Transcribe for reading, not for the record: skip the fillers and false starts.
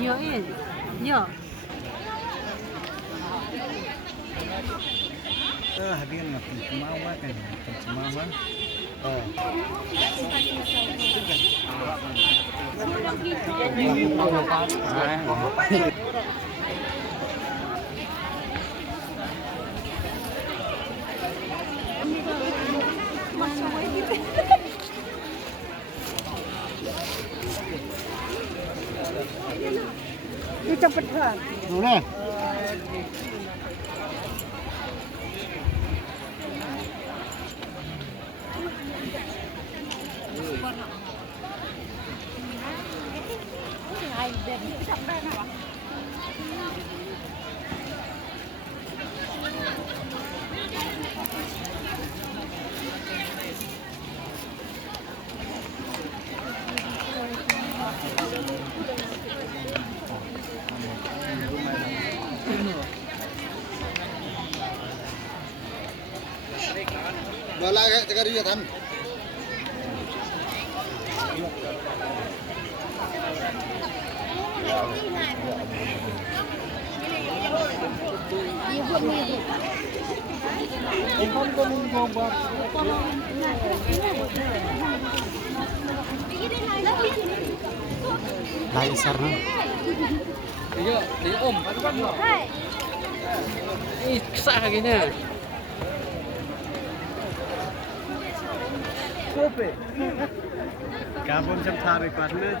Nhiều ấy, nhiều. Hadiah makin kemauan kan, kemauan. Itu cepet kan? Boleh. Bala kayak cakap dia kan. Lain sarna. Dia om. Ih, kesah kayaknya. Kopi. Kapan jam tarik warna?